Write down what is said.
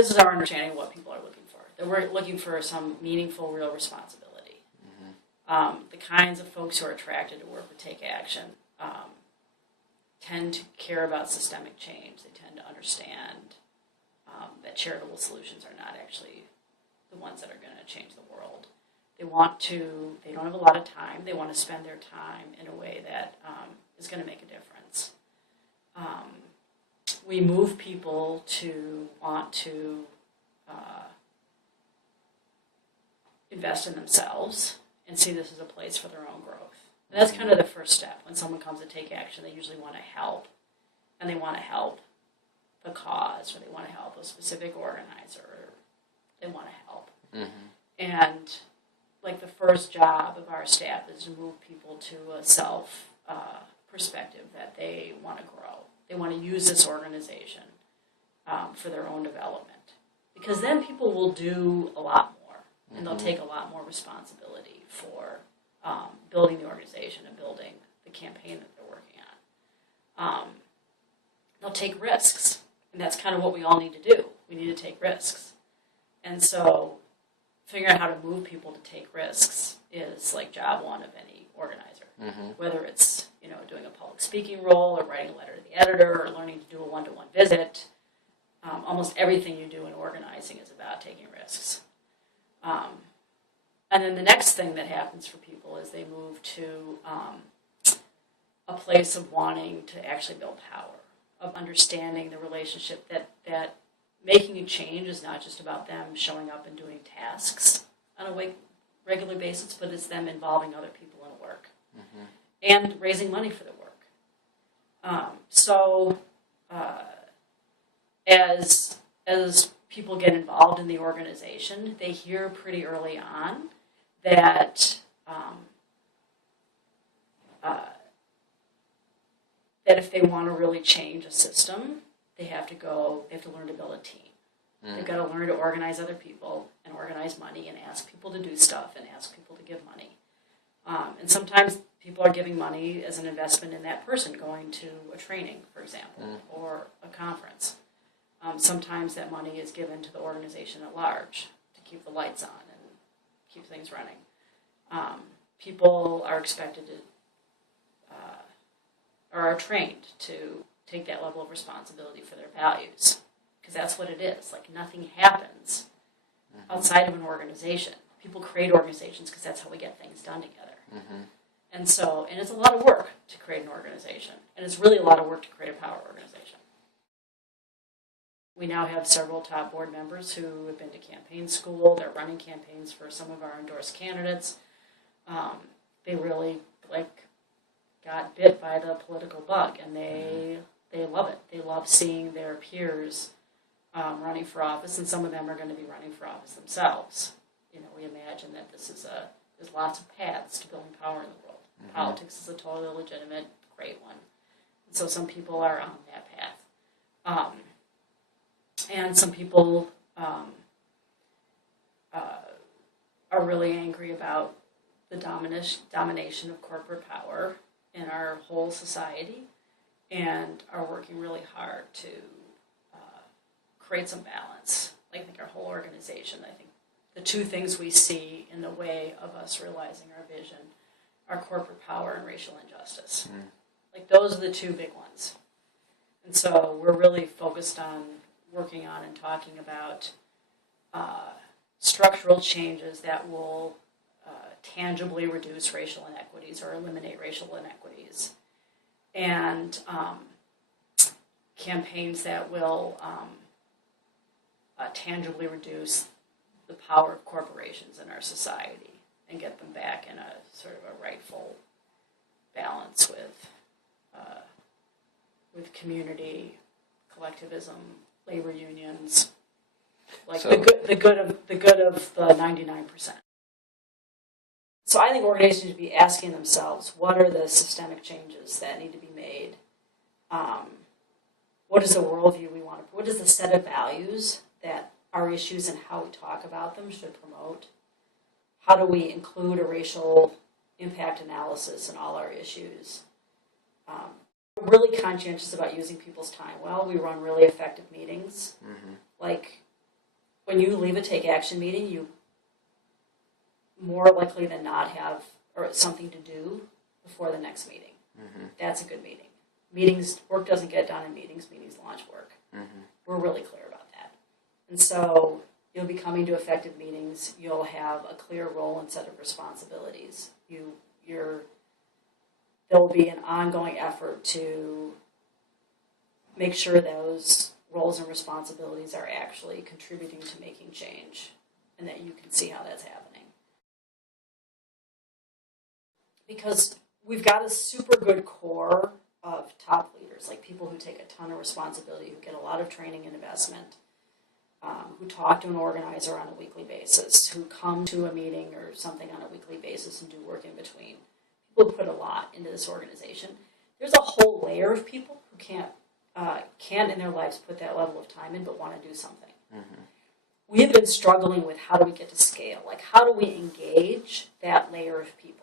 this is our understanding of what people are looking for. That we're looking for some meaningful, real responsibility. The kinds of folks who are attracted to work with Take Action tend to care about systemic change. They tend to understand that charitable solutions are not actually the ones that are going to change the world. They don't have a lot of time. They want to spend their time in a way that is going to make a difference. We move people to want to invest in themselves and see this as a place for their own growth. And that's kind of the first step. When someone comes to Take Action, they usually want to help. And they want to help the cause, or they want to help a specific organizer, or they want to help. And like the first job of our staff is to move people to a self perspective that they want to grow. They want to use this organization for their own development. Because then people will do a lot more, and they'll take a lot more responsibility for building the organization and building the campaign that they're working on. They'll take risks, and that's kind of what we all need to do. We need to take risks. And so figuring out how to move people to take risks is like job one of any organizer. Whether it's doing a public speaking role, or writing a letter to the editor, or learning to do a one-to-one visit. Almost everything you do in organizing is about taking risks. And then the next thing that happens for people is they move to a place of wanting to actually build power, of understanding the relationship that making a change is not just about them showing up and doing tasks on a regular basis, but it's them involving other people in work and raising money for the work. As people get involved in the organization, they hear pretty early on that that if they want to really change a system, they have to learn to build a team. They've got to learn to organize other people and organize money and ask people to do stuff and ask people to give money. And sometimes people are giving money as an investment in that person going to a training, for example, or a conference. Sometimes that money is given to the organization at large to keep the lights on and keep things running. People are expected to, or are trained to take that level of responsibility for their values, because that's what it is. Like, nothing happens outside of an organization. People create organizations because that's how we get things done together. And it's a lot of work to create an organization, and it's really a lot of work to create a power organization. We now have several top board members who have been to campaign school. They're running campaigns for some of our endorsed candidates. They really got bit by the political bug, and they love it. They love seeing their peers running for office, and some of them are going to be running for office themselves. We imagine that there's lots of paths to building power in the world. Politics is a totally legitimate, great one. And so some people are on that path. And some people are really angry about the domination of corporate power in our whole society, and are working really hard to create some balance. I think our whole organization, I think the two things we see in the way of us realizing our vision are corporate power and racial injustice. Those are the two big ones. And so we're really focused on working on and talking about structural changes that will tangibly reduce racial inequities or eliminate racial inequities, and campaigns that will tangibly reduce the power of corporations in our society and get them back in a sort of a rightful balance with community, collectivism, labor unions, the good of the 99%. So I think organizations should be asking themselves, what are the systemic changes that need to be made? What is the worldview we want to? What is the set of values that our issues and how we talk about them should promote? How do we include a racial impact analysis in all our issues? We're really conscientious about using people's time well. We run really effective meetings. when you leave a take action meeting, you more likely than not have or something to do before the next meeting. Mm-hmm. That's a good meeting. Work doesn't get done in meetings. Meetings launch work. Mm-hmm. We're really clear about that. And so you'll be coming to effective meetings. You'll have a clear role and set of responsibilities. There'll be an ongoing effort to make sure those roles and responsibilities are actually contributing to making change and that you can see how that's happening. Because we've got a super good core of top leaders, like people who take a ton of responsibility, who get a lot of training and investment, who talk to an organizer on a weekly basis, who come to a meeting or something on a weekly basis and do work in between. People who put a lot into this organization. There's a whole layer of people who can't in their lives put that level of time in but want to do something. Mm-hmm. We have been struggling with how do we get to scale? Like, how do we engage that layer of people?